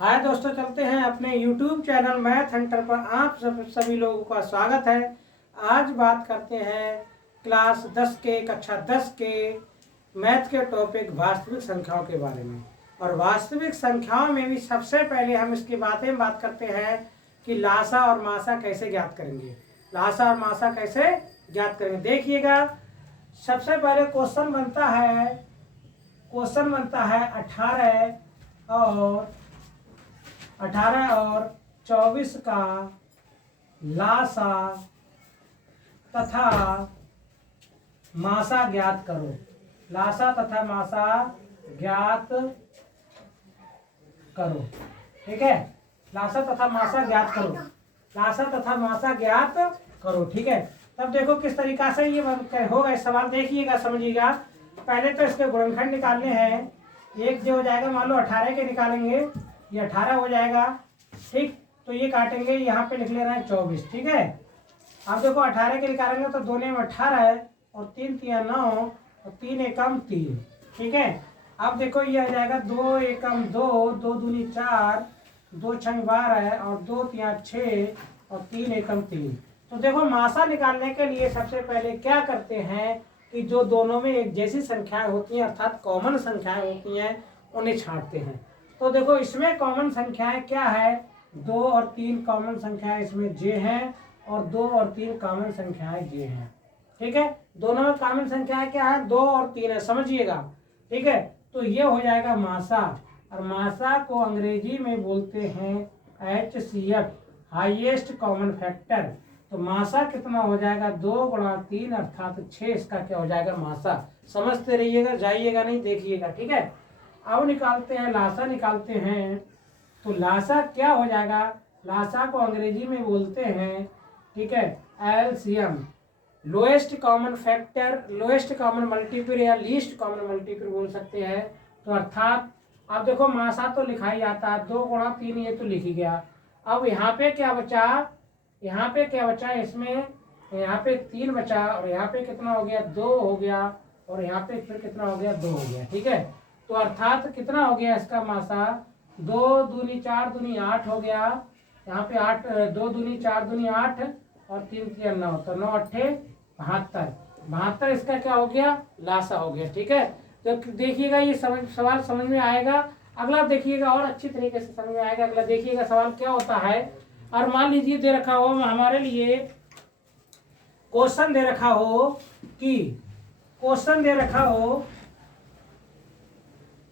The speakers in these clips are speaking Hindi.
हाय दोस्तों, चलते हैं अपने YouTube चैनल मैथ हंटर पर। आप सभी लोगों का स्वागत है। आज बात करते हैं क्लास 10 के कक्षा 10 के मैथ के टॉपिक वास्तविक संख्याओं के बारे में। और वास्तविक संख्याओं में भी सबसे पहले हम इसकी बात करते हैं कि लासा और मासा कैसे ज्ञात करेंगे। लासा और मासा कैसे ज्ञात करेंगे, देखिएगा। सबसे पहले क्वेश्चन बनता है 18 और 24 का लासा तथा मासा ज्ञात करो। लासा तथा मासा ज्ञात करो, ठीक है। लासा तथा मासा ज्ञात करो, लासा तथा मासा ज्ञात करो, ठीक है। तब देखो किस तरीका से ये होगा सवाल, देखिएगा, समझिएगा। पहले तो इसके गुणनखंड निकालने हैं। एक जो हो जाएगा, मान लो 18 के निकालेंगे, ये 18 हो जाएगा, ठीक। तो ये काटेंगे, यहाँ पे लिख ले रहे हैं 24, ठीक है। अब देखो 18 के निकालेंगे तो 2 में 18 है और 3 तिया 9 और 3 एकम 3, ठीक है। अब देखो ये आ जाएगा 2 एकम 2, 2 दूनी 4, 2 छंग 12 और 2 तिया 6 और 3 एकम 3। तो देखो मासा निकालने के लिए सबसे पहले क्या करते हैं कि जो दोनों में एक जैसी संख्याएं होती हैं, अर्थात कॉमन संख्याएं होती हैं, उन्हें छांटते हैं। तो देखो इसमें कॉमन संख्याएं क्या है, 2 और 3 कॉमन संख्याएं इसमें जे हैं और 2 और 3 कॉमन संख्याएं जे हैं, ठीक है। दोनों में कॉमन संख्याएं क्या है, 2 और 3 है, समझिएगा, ठीक है। तो ये हो जाएगा मासा, और मासा को अंग्रेजी में बोलते हैं HCF, हाईएस्ट कॉमन फैक्टर। तो मासा कितना हो जाएगा, 2 गुणा 3 अर्थात 6, इसका क्या हो जाएगा मासा। समझते रहिएगा, जाइएगा नहीं, देखिएगा, ठीक है। अब निकालते हैं लासा, निकालते हैं। तो लासा क्या हो जाएगा, लासा को अंग्रेजी में बोलते हैं, ठीक है, LCM, lowest common factor, lowest common multiple या लीस्ट कॉमन मल्टीपल बोल सकते हैं। तो अर्थात अब देखो मासा तो लिखा ही जाता है, 2 गुणा 3, ये तो लिख ही गया। अब यहाँ पे क्या बचा, यहाँ पे क्या बचा, इसमें यहाँ पे 3 बचा और यहाँ पे कितना हो गया, 2 हो गया, और यहाँ पे फिर कितना हो गया, 2 हो गया, ठीक है। तो अर्थात कितना हो गया इसका मासा, 2 दूनी 4 दूनी 8 हो गया। यहाँ पे 8, 2 दूनी 4 दूनी 8 और 3 तिया 9, तो 9 अट्ठे 72, इसका क्या हो गया, लासा हो गया, ठीक है। तो देखिएगा ये सवाल समझ में आएगा। अगला देखिएगा और अच्छी तरीके से समझ में आएगा। अगला देखिएगा सवाल क्या होता है। और मान लीजिए दे रखा हो हमारे लिए क्वेश्चन दे रखा हो,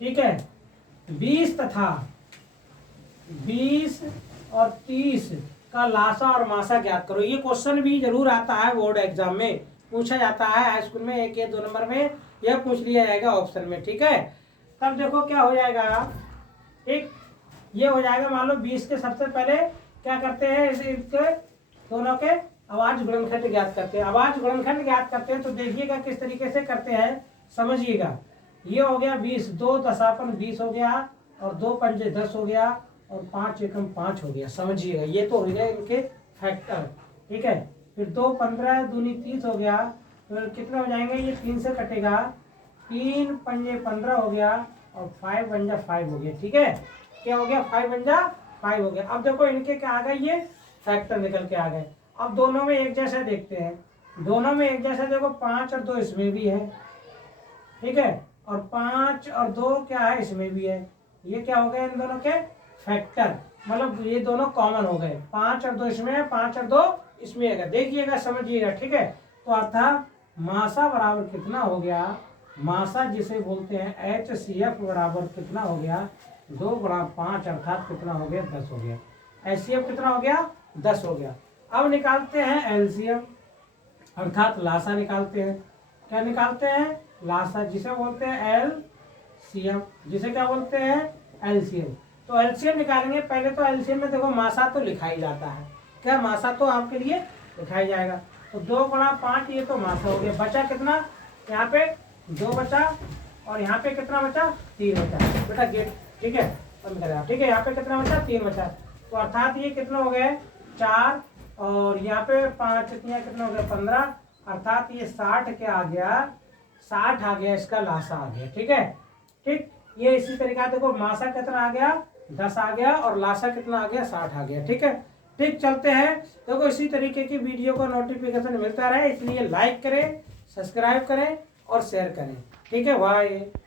ठीक है, 20 और 30 का लासा और मासा ज्ञात करो। ये क्वेश्चन भी जरूर आता है, बोर्ड एग्जाम में पूछा जाता है, हाई स्कूल में 1 या 2 नंबर में यह पूछ लिया जाएगा ऑप्शन में, ठीक है। तब देखो क्या हो जाएगा, ठीक, ये हो जाएगा। मान लो 20 के सबसे पहले क्या करते हैं, इसके दोनों के अभाज्य गुणनखंड ज्ञात करते हैं। अभाज्य गुणनखंड ज्ञात करते हैं तो देखिएगा किस तरीके से करते हैं, समझिएगा। ये हो गया 20, 2 दशापन 20 हो गया, और 2 पंजे 10 हो गया, और 5 एकम 5 हो गया, समझिएगा। ये तो हो गया इनके फैक्टर, ठीक है। फिर 2 15 दूनी 30 हो गया, फिर कितना हो जाएंगे, ये 3 से कटेगा, 3 पंजे 15 हो गया, और 5 पंजा 5 हो गया, ठीक है। क्या हो गया, 5 पंजा 5 हो गया। अब देखो इनके क्या आ गए, ये फैक्टर निकल के आ गए। अब दोनों में एक जैसे देखते हैं, दोनों में एक जैसे देखो, 5 और 2 इसमें भी है, ठीक है, और 5 और 2 क्या है, इसमें भी है। ये क्या हो गया, इन दोनों के फैक्टर, मतलब ये दोनों कॉमन हो गए। 5 और 2 इसमें है, 5 और 2 इसमें है, देखिएगा, समझिएगा, ठीक है। तो अर्थात मासा बराबर कितना हो गया, मासा जिसे बोलते हैं HCF बराबर कितना हो गया, 2 गुणा 5 अर्थात कितना हो गया, 10 हो गया। HCF कितना हो गया, 10 हो गया। अब निकालते हैं LCM, अर्थात लासा निकालते हैं। क्या निकालते हैं, लासा, जिसे बोलते हैं LCM, जिसे क्या बोलते हैं, LCM। तो LCM निकालेंगे। पहले तो LCM में देखो मासा तो लिखा ही जाता है, क्या मासा तो आपके लिए लिखा ही जाएगा। तो 2 गुणा 5, ये तो मासा हो गया। बचा कितना, यहाँ पे 2 बचा, और यहाँ पे कितना बचा, 3 बचा, बेटा गेट, ठीक है, ठीक है। यहाँ पे कितना बचा, 3 बचा। तो अर्थात ये कितना हो गए, 4, और यहाँ पे 5 कितना हो गया, 15, अर्थात ये 60 क्या आ गया, 60 आ गया, इसका लासा आ गया, ठीक है, ठीक। ये इसी तरीका देखो मासा कितना आ गया 10 आ गया और लासा कितना आ गया 60 आ गया। ठीक है, ठीक चलते हैं। देखो इसी तरीके की वीडियो को नोटिफिकेशन मिलता रहे, इसलिए लाइक करें, सब्सक्राइब करें और शेयर करें। ठीक है भाई।